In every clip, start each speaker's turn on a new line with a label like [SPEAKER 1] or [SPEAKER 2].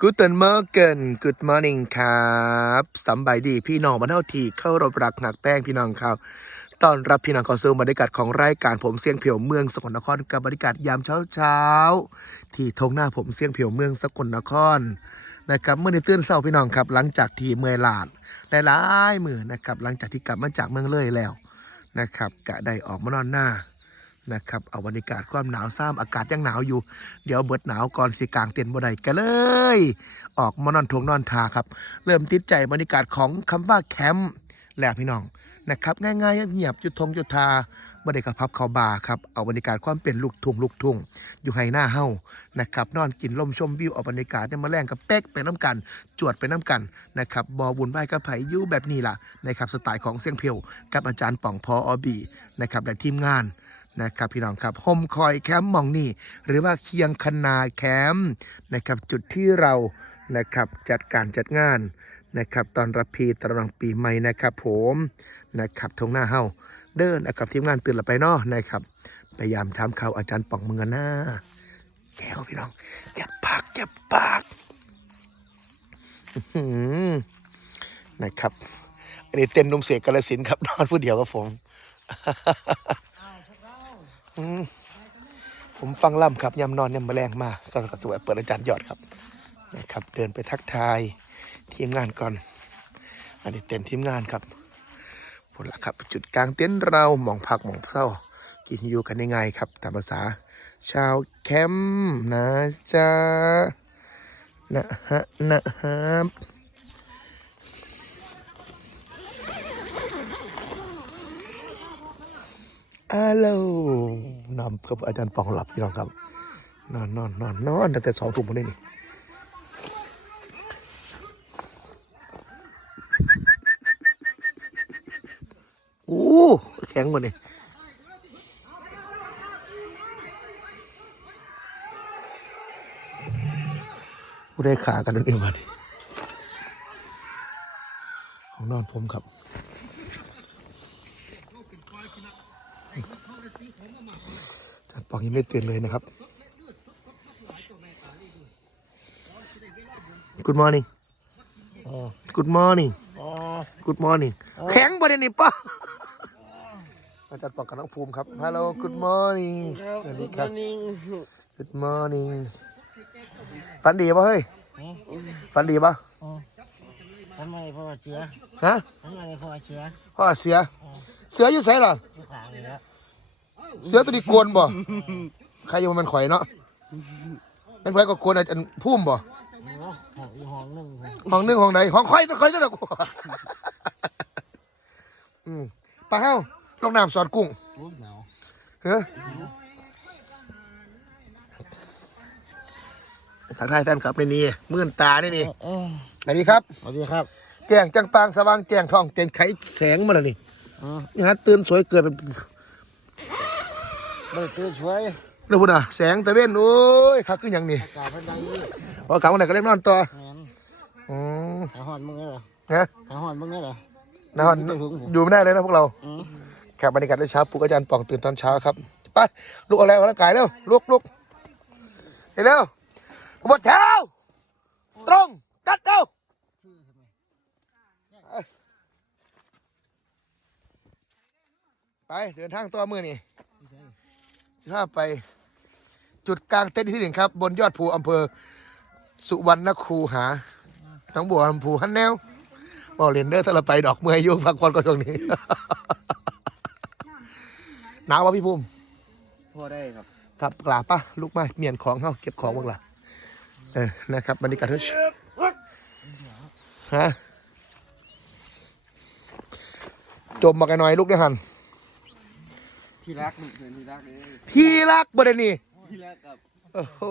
[SPEAKER 1] กูเตินเมอร์เกินกูดมอร์นิ่งครับสำบายดีพี่น้องบ้าเท่าทีเข้ารบรักหนักแป้งพี่น้องครับตอนรับพี่น้องเข้าสู่บรรยากาศของรายการผมเสียงเพียวเมืองสกลนครกับบรรยากาศยามเช้าเช้าที่ทงหน้าผมเสียงเพียวเมืองสกลนครนะครับเมื่อในตื่นเช้าพี่น้องครับหลังจากที่เมื่อยลาดได้หลายมือนะครับหลังจากที่กลับมาจากเมืองเลยแล้วนะครับกะได้ออกมานอนหน้า นะครับเอาบรรยากาศความหนาวซ้ำอากาศยังหนาวอยู่ เดี๋ยวเบิดหนาวก่อนสิกลางเต็นบ่ได้กันเลย ออกมานอนทวงนอนทาครับ เริ่มติดใจบรรยากาศของคำว่าแคมป์แล้วพี่น้องนะครับง่ายๆเงียบๆจุดทงจุดทาบ่ได้กับพับเขาบาครับเอาบรรยากาศความเป็นลูกทุ่งลูกทุ่งอยู่ให้หน้าเฮานะครับนอนกินลมชมวิวเอาบรรยากาศเนี่ยมาแรงกับเป๊กไปน้ำกัน จวดไปน้ำกันนะครับบอบุญไหวกับไผอยู่แบบนี้ล่ะนะครับสไตล์ของเสียงเพลวกับอาจารย์ป่องพออบีนะครับและทีมงาน นะครับพี่น้องครับโฮมคอยแคมป์มองนี่หรือว่าเคียงคนาแคมป์นะครับจุดที่เรานะครับจัดการจัดงานนะครับตอนรับพีตอนรับปีใหม่นะครับ ผมนะครับทงหน้าเฮาเดินนะครับทีมงานตื่นละไปเนาะนะครับพยายามถามข่าวอาจารย์ป่องเมืองนนะแก้วพี่น้องอย่าปากอย่าปากนะครับ อันนี้เต็มนุ่มเสกกาลสินครับนอนผู้เดียวกับผม ผมฟังล่ำครับยำนอนยำแมลงมากก็สวยเปิดอาจารย์ยอดครับนะครับ เดินไปทักทายทีมงานก่อน อันนี้เต็มทีมงานครับผลละครับ จุดกลางเต็นท์เราหมองพักหมองเศร้ากินอยู่กันยังไงครับ ตามภาษา ชาวแคมป์นะจ๊ะนะฮะนะฮะ อาโลนำกับอาจารย์ปองหลับพี่น้องครับ นอนนอนนอนนอนตั้งแต่สองทุ่มพอดีนี่โอ้แข็งกว่านี่กูได้ขากันนั่นเองวันนี้ของนอนผมครับ จัดปองยังไม่ตื่นเลยนะครับ Good morning
[SPEAKER 2] อ๋อ
[SPEAKER 1] Good morning
[SPEAKER 2] อ๋อ
[SPEAKER 1] Good morning แข็งบ่ได้นี่ป้าอาจารย์ปองกับน้องภูมิครับ Hello Good morning สวัสดีครับ
[SPEAKER 2] นิ่ง
[SPEAKER 1] Good morning ฝันดีป่ะเฮ้ยฝันดีป่ะ
[SPEAKER 2] ทำไมพ่อเชื้อ
[SPEAKER 1] ฮะ
[SPEAKER 2] ทำไมพ่อเชื้อ
[SPEAKER 1] พ่อเสือเสืออยู่ไสล่ะ
[SPEAKER 2] ที่ขาง เลยแล้ว
[SPEAKER 1] เสือตัวนี้กวนบ่ใครอยู่มันข่อยเนาะเป็นไผก็กวนอาจารย์ภูมิบ่
[SPEAKER 2] เนาะห้องอีห้องหนึ่ง
[SPEAKER 1] ห้องหนึงห้องไหนห้องข่อยจะข่อยจะดอกอืมปลาเฮาลงน้ำสอนกุ้ง
[SPEAKER 2] ลูกหนาว
[SPEAKER 1] เฮ้ยทักทายแฟนคลับในนี้มื่นตานี่นี่
[SPEAKER 2] เออ
[SPEAKER 1] อันนี้ครับ
[SPEAKER 2] สวัสดีครับ
[SPEAKER 1] แจ้งจังปางสว่างแจ้งทองเต็นไขแสงมาแล้วนี่
[SPEAKER 2] อ๋อ
[SPEAKER 1] นี่ฮะตื่นสวยเกิน
[SPEAKER 2] ไม่ได้ตื่นช่วย
[SPEAKER 1] เรื่องพุทธะแสงตะเว้นโอ้ยคักขึ้นอหย่างนี้
[SPEAKER 2] อากาศเป็นไง
[SPEAKER 1] พอกลับวันไหนก็เล่นนอนต่อ
[SPEAKER 2] แมน
[SPEAKER 1] อืม
[SPEAKER 2] หาหอนมึงไงเหรอ
[SPEAKER 1] นะ
[SPEAKER 2] หาหอนมึงไงเหรอน
[SPEAKER 1] อนอยู่ไม่ได้เลยนะพวกเรา
[SPEAKER 2] อืม
[SPEAKER 1] แขกบรรยากาศในเช้าปลุกอาจารย์ป่องตื่นตอนเช้าครับไปลุกเอะไรร่างกายเร็วลุกลุกเร็วบดแถวตรงกัดเร็ว ไปเดินทางตัวมือนี่สิพาไป จุดกลางเต็นท์ที่หนึ่งครับ บนยอดภูอำเภอ สุวรรณคูหาทั้งบัวลำพูฮันแนวบอลเลนเดอร์ถ้าเราไปดอกเมื่อยอยุ่งพักผ่อนก็ช่วงนี้ หนาววะพี่ภูมิ
[SPEAKER 2] พ่อได้ครับ
[SPEAKER 1] ครับกลาปะลุกมาเมียนของเขาเก็บของบ้างล่ะเออนะครับบรรยากาศทุกฮะจมมากันหน่อยลูกเนี่ยหัน
[SPEAKER 2] พี่รักมึงเห็นพี่รักเลย
[SPEAKER 1] พี่รักบ่ได้นี่
[SPEAKER 2] พี่รักกับ
[SPEAKER 1] โอ้โห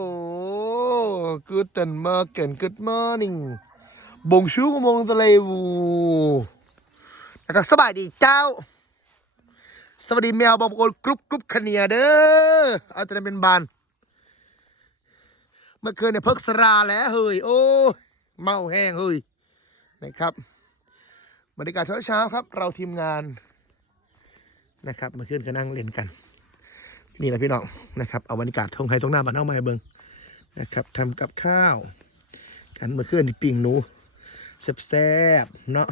[SPEAKER 1] Guten Morgen Good morning บงชูมงทะเลวูนะครับสบายดีเจ้า สวัสดีแมวบองโอนกรุ๊ปกรุ๊ปคเนียเด้อเอาแต่นั้เป็นบาน เมื่อคืนเนี่ยเพิกสราแล้วเฮ้ย โอ้เมาแห้งเฮ้ยนะครับบรรยากาศเช้าๆครับ เราทีมงาน นะครับเมื่อคืนก็นั่งเล่นกัน นี่แหละพี่น้องนะครับเอาบรรยากาศทงไฮทงหน้าบ้านเฮามาให้เบิงนะครับทำกับข้าว กันเมื่อคืนนี่ปิ่งหนูแซ่บๆเนาะ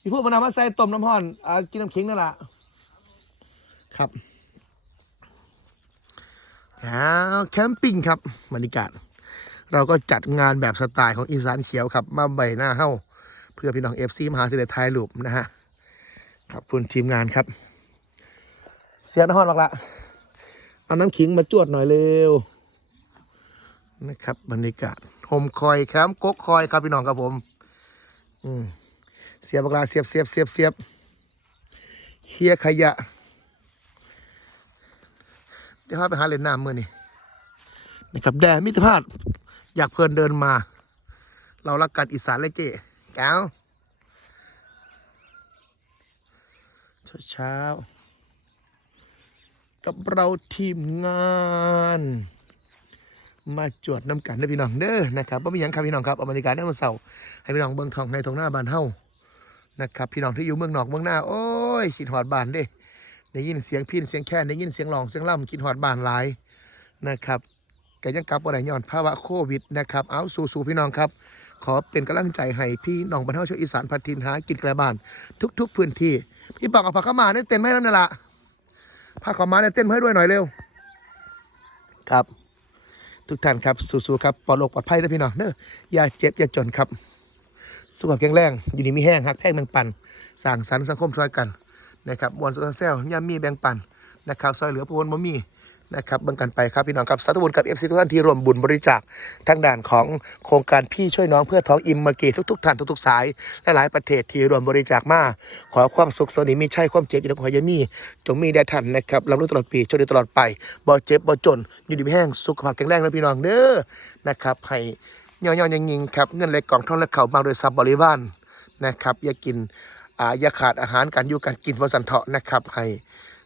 [SPEAKER 1] อีพวกมันเอามาใส่ต้มน้ำห้อนอ่ากินน้ำขิงนั่นแหละครับแล้วแคมปิ้งครับบรรยากาศ เราก็จัดงานแบบสไตล์ของอีสานเขียวครับ มาใบหน้าเฮ้าเพื่อพี่น้องเอฟซีมหาเสด็จไทยลูปนะฮะ ครับคุณทีมงานครับ เสียนหอนหรอกละเอาน้ำขิงมาจวดหน่อยเร็วนะครับบรรยากาศโฮมคอยแคมป์กกคอยครับพี่น้องครับผม อืมเสียบกลาเสียบเสียบเสียบเสียบเคลียขยะ เดี๋ยวพาไปหาเล่นน้ำเมื่อนี้นะครับแดดมิตรภาพอยากเพลินเดินมา เรารักกันอีสานเลยเก๋แก้ว เช้าๆกับเราทีมงาน มาจวดน้ำกันเด้อพี่น้องเด้อนะครับว่ามีหยังครับพี่น้องครับอเมริกาเนี่มันเสาร์ให้พี่น้องเบิ่งทองในทองหน้าบ้านเฮานะครับ พี่น้องที่อยู่เมืองนอกเมืองหน้า โอ้ยคิดหอดบ้านเด้ได้ยินเสียงพินเสียงแค่นได้ยินเสียงร้องเสียงล่ำคิดหอดบ้านหลายนะครับแกยังกลับบ่ได้ย้อนภาวะโควิดนะครับ เอาสู่ๆพี่น้องครับ ขอเป็นกำลังใจให้พี่น้องบรรเทาชาวอีสานพัฒทินหากินกระบาน ทุก ๆ พื้นที่ พี่ปอกเอาผักข้ามาเนี่ยเต้นไม่แล้วนี่ละผักข้ามาเนี่ยเต้นให้ด้วยหน่อยเร็ว ครับ ทุกท่านครับสู้ๆครับปลอดโรคปลอดภัยนะพี่น้องเนอะอย่าเจ็บอย่าจนครับสุขภาพแข็งแรงอยู่ดีมีแห้งฮักแพงแบ่งปันสร้างสรรค์สังคมช่วยกันนะครับมวลโซเชียลย่ามีแบ่งปันนะครับซอยเหลือผู้คนบ่มี นะครับเบิ่งกันไปครับพี่น้องครับสาธุบุญกับเอฟซีทุกท่านที่ร่วมบุญบริจาคทางด่านของโครงการพี่ช่วยน้องเพื่อท้องอิ่มมาเกตทุกๆท่านทุกๆสายและหลายประเทศที่ร่วมบริจาคมาขอความสุขสวัสดีมีใช่ความเจ็บอย่าขออย่ามีจงมีแด่ท่านนะครับลำลึกตลอดปีช่วยตลอดไปบ่เจ็บบ่จนอยู่ดีแห้งสุขภาพแข็งแรงนะพี่น้องเด้อนะครับให้เงาๆยิงครับเงินไหลกล่องท่องและเข่ามาโดยทรัพย์บริวารนะครับอย่ากินอ่าอย่าขาดอาหารการอยู่การกินวสันเถาะนะครับให้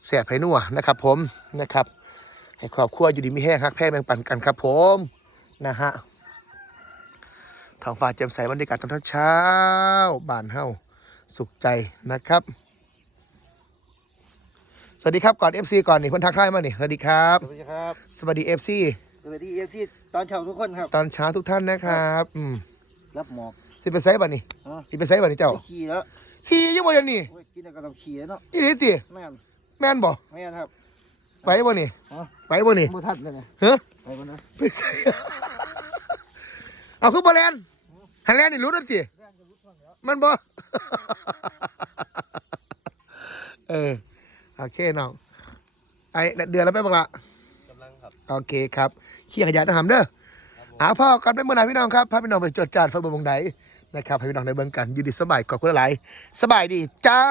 [SPEAKER 1] แสบให้นัวนะครับผมนะครับ ให้ครอบครัวอยู่ดีมีแห้งฮักแพ้แบ่งปันกันครับผมนะฮะท้องฟ้าแจ่มใสบรรยากาศตอนเช้าๆบ้านเฮาสุขใจนะครับ สวัสดีครับก่อน FC ก่อนนี่คนทักทายมานี่สวัสดีครับ
[SPEAKER 2] สวัสดีครับ
[SPEAKER 1] สวัสดี FC
[SPEAKER 2] สวัสดีเอฟซีตอนเช้าทุกคนครับ
[SPEAKER 1] ตอนเช้าทุกท่านนะครับอืม
[SPEAKER 2] รับหมอก
[SPEAKER 1] สิไปไซบัดนี่
[SPEAKER 2] ฮะ
[SPEAKER 1] สิไปไซบัดนี่เจ้า
[SPEAKER 2] ไปขี่แล้ว
[SPEAKER 1] ขี่ยังบ่เดี๋ยวนี้
[SPEAKER 2] โอ้ยกินแล้วก็ต้องขี่แล้วเนาะ
[SPEAKER 1] อีนี่สิ
[SPEAKER 2] แม่น
[SPEAKER 1] แม่นบ่
[SPEAKER 2] แม่นครับ
[SPEAKER 1] ไปบ่นี่
[SPEAKER 2] ฮะ
[SPEAKER 1] ไปบ่นี่
[SPEAKER 2] มือทัดเลยเนี่ย
[SPEAKER 1] เฮ้อ
[SPEAKER 2] ไปบนนะ
[SPEAKER 1] ไปไสเอาคือบ่แลนหันแลนนี่รู้นั่นสิ
[SPEAKER 2] แรงจะรุดท่อนแล้ว
[SPEAKER 1] มันบ่เออโอเคน้องไอเดือนแล้วไปบักละ
[SPEAKER 2] กำลังครับ
[SPEAKER 1] โอเคครับขี้ขยะนะหำเด้ออาพ่อกันเป็นเมื่อไหร่พี่น้องครับพาพี่น้องไปจดจานฟังเบงบงไหนนะครับให้พี่น้องในเบิ่งกันอยู่ดีสบายกว่าคนหลายสบายดีเจ้า